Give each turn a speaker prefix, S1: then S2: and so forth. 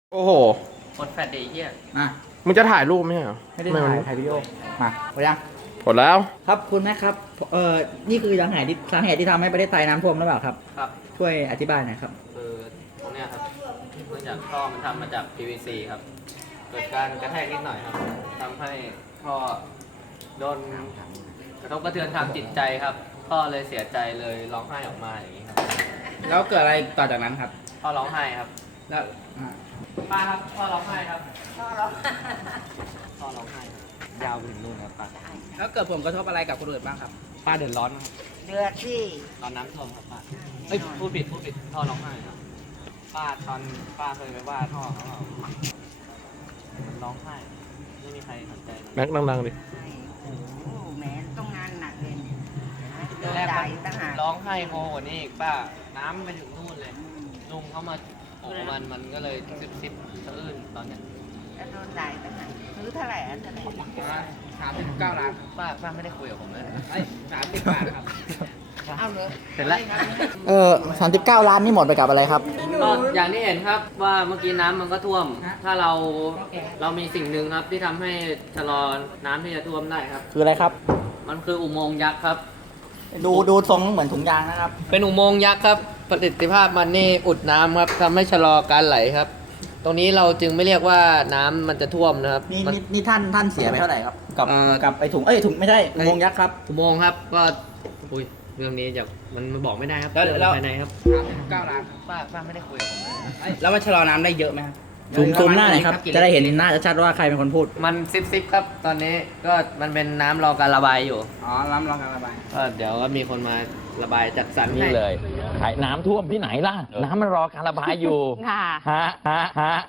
S1: โอ้โห
S2: หมดแฟดดีเฮีย
S3: อ่ะ
S1: มึงจะถ่ายรูปไหมเหรอ
S3: ไม่ได้ถ่ายวิดีโอมาหมดยัง
S1: หมดแล้ว
S3: ครับคุณแม่ครับนี่คือสาเหตุที่ทำให้ประเทศไทยน้ำท่วมหรือเปล่าครับ
S2: ครับ
S3: ช่วยอธิบายหน่อยครับ
S2: คือตรงเนี้ยครับเนื่องจากท่อมันทำมาจาก PVC ครับ เกิดการกระแทกนิดหน่อยครับทำให้ท่อโดนกระทบกระเทือนทางจิตใจครับท่อเลยเสียใจเลยร้องไห้ออกมาอย่างนี้ครับ
S3: แล้วเกิดอะไรต่อจากนั้นครับ
S2: ท่อร้องไห้ครับ
S3: แล้ว
S2: ป้าครับท่อร้องไห้ครับท่อร้องไห้ยาวไปถึงนู่นครับป้า
S3: แล้วเกิดผลกระทบอะไรกับคนอื่นบ้างครับ
S2: ป้าเดือดร้อนนะครับ
S4: เดือดที่
S2: ตอนน้ำท่วมครับป้าเอ้ยพูดผิดท่อร้องไห้ครับป้าตอนป้าเคยไปว่าท่อเขาเปล่ามันร้องไห้ไม่มีใครสนใจมัน
S1: แม็กดังๆดิ
S4: โอ้โหแหมต้องงานหนักเลยเนี่ยนะโดน
S2: แรก
S4: ด่า
S2: มัน
S4: อีกต่างหาก
S2: ร้องไห้โฮกว่านี้อีกป้า น้ำไปถึงนู่นเลย ลุงเขามาโอ้มันก็เลยซิบสะอื้นตอนเนี้ย
S4: แล้วโดนด่าอีกต่างหากซื้อเท่าไหร่อ่ะท่านไหน
S3: 39 ล้าน
S2: ป้าไม่ได้คุยกับผมเลย
S3: 30 บาทครับ
S4: เอาเลย
S2: เสร็จแล้ว
S3: 39 ล้านนี่หมดไปกับอะไรครับ
S2: ก็อย่างที่เห็นครับว่าเมื่อกี้น้ำมันก็ท่วม ถ้าเรามีสิ่งหนึ่งครับที่ทำให้ชะลอน้ำที่จะท่วมได้ครับ
S3: คืออะไรครับ
S2: มันคืออุโมงค์ยักษ์ครับ
S3: ดูทรงเหมือนถุงยางนะครับ
S2: เป็นอุโมงค์ยักษ์ครับประสิทธิภาพมันนี่อุดน้ำครับทำให้ชะลอการไหลครับ ตรงนี้เราจึงไม่เรียกว่าน้ำมันจะท่วมนะครับ
S3: นี่ท่านเสียไปเท่าไหร่ครับ กับ
S2: เอ่อ
S3: กับไอ้ถุงไม่ใช่อุโมงค์ยักษ์ครับ
S2: อุโมงค์ครับก็อุ้ยเรื่องนี้จะมันบอกไม่ได้ครับ
S3: แล้ว
S2: เรื่องภายในครับ
S3: 39 ล้าน
S2: ป้าไม่ได้คุยกับผมเลย
S3: แล้วมันชะลอน้ำได้เยอะไหมครับซูมหน้าหน่อยครับ จะได้เห็นหน้าชัดๆว่าใครเป็นคนพูด
S2: มันซิบครับตอนนี้ก็มันเป็นน้ำรอการระบายอยู่
S3: อ๋อน้ำรอการระบาย
S2: ก็เดี๋ยวก็มีคนมาระบายจัดสรร
S5: นี่
S2: ให้
S5: เลยน้ำท่วมที่ไหนล่ะ น้ำมันรอการระบายอยู่
S4: ค่ะ
S5: ฮะ